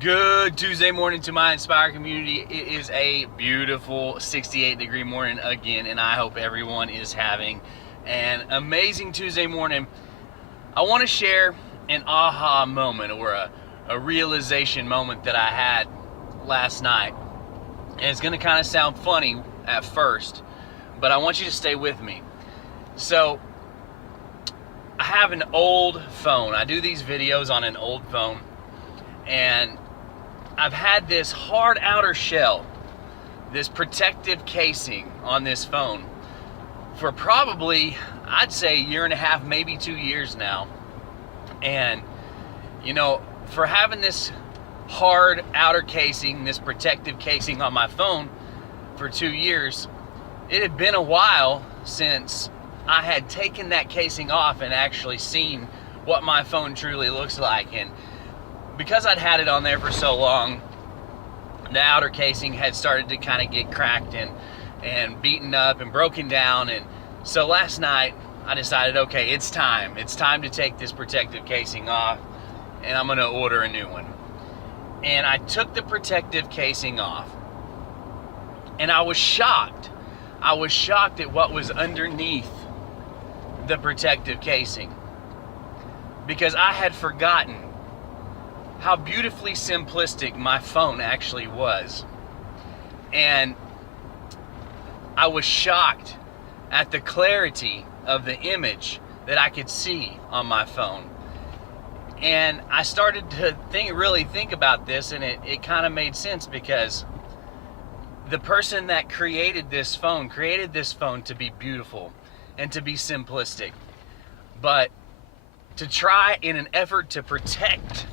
Good Tuesday morning to my Inspire community. It is a beautiful 68-degree morning again, and I hope everyone is having an amazing Tuesday morning. I want to share an aha moment or a realization moment that I had last night. And it's going to kind of sound funny at first, but I want you to stay with me. So, I have an old phone. I do these videos on an old phone, and I've had this hard outer shell, this protective casing on this phone for probably, I'd say, a year and a half, maybe 2 years now. And, you know, for having this hard outer casing, this protective casing on my phone for 2 years, it had been a while since I had taken that casing off and actually seen what my phone truly looks like. And because I'd had it on there for so long, the outer casing had started to kind of get cracked and beaten up and broken down. And so last night I decided, okay, it's time to take this protective casing off, and I'm gonna order a new one. And I took the protective casing off, and I was shocked at what was underneath the protective casing, because I had forgotten how beautifully simplistic my phone actually was. And I was shocked at the clarity of the image that I could see on my phone. And I started to really think about this, and it kind of made sense, because the person that created this phone to be beautiful and to be simplistic. But to try in an effort to protect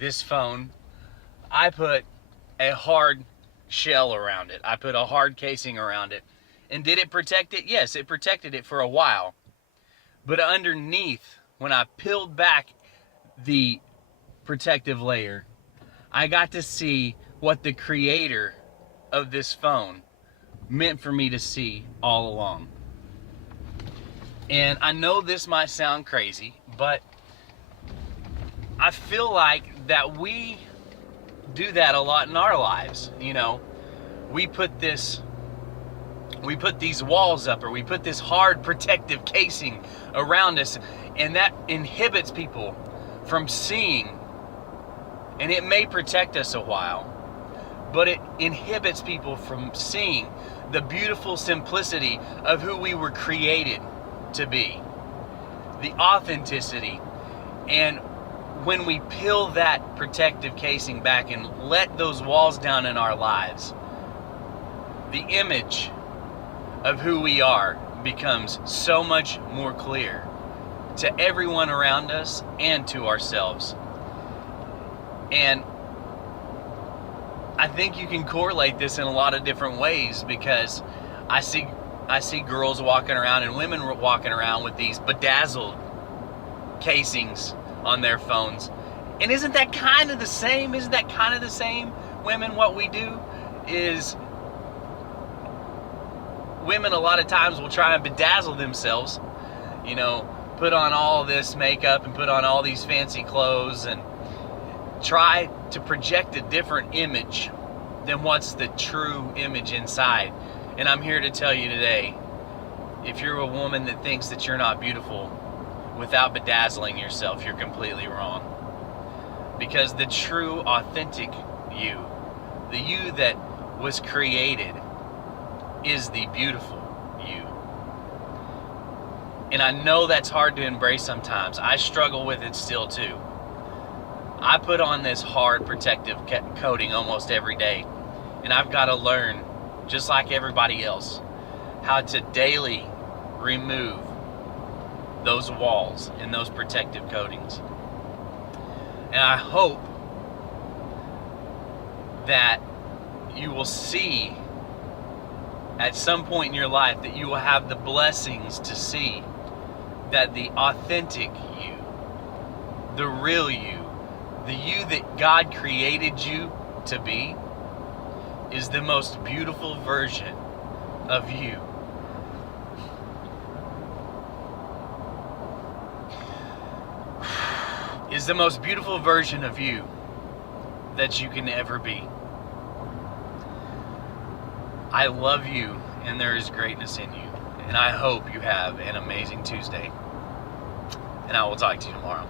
this phone, I put a hard shell around it. I put a hard casing around it. And did it protect it? Yes, it protected it for a while. But underneath, when I peeled back the protective layer, I got to see what the creator of this phone meant for me to see all along. And I know this might sound crazy, but I feel like that we do that a lot in our lives. You know, we put these walls up, or we put this hard protective casing around us, and that inhibits people from seeing. And it may protect us a while, but it inhibits people from seeing the beautiful simplicity of who we were created to be, the authenticity. And when we peel that protective casing back and let those walls down in our lives, the image of who we are becomes so much more clear to everyone around us and to ourselves. And I think you can correlate this in a lot of different ways, because I see girls walking around and women walking around with these bedazzled casings on their phones. And isn't that kind of the same? Women, what we do is, women a lot of times will try and bedazzle themselves, you know, put on all this makeup and put on all these fancy clothes and try to project a different image than what's the true image inside. And I'm here to tell you today, if you're a woman that thinks that you're not beautiful without bedazzling yourself, you're completely wrong. Because the true, authentic you, the you that was created, is the beautiful you. And I know that's hard to embrace sometimes. I struggle with it still too. I put on this hard protective coating almost every day, and I've got to learn, just like everybody else, how to daily remove those walls and those protective coatings. And I hope that you will see at some point in your life that you will have the blessings to see that the authentic you, the real you, the you that God created you to be, is the most beautiful version of you. Is the most beautiful version of you that you can ever be. I love you, and there is greatness in you. And I hope you have an amazing Tuesday. And I will talk to you tomorrow.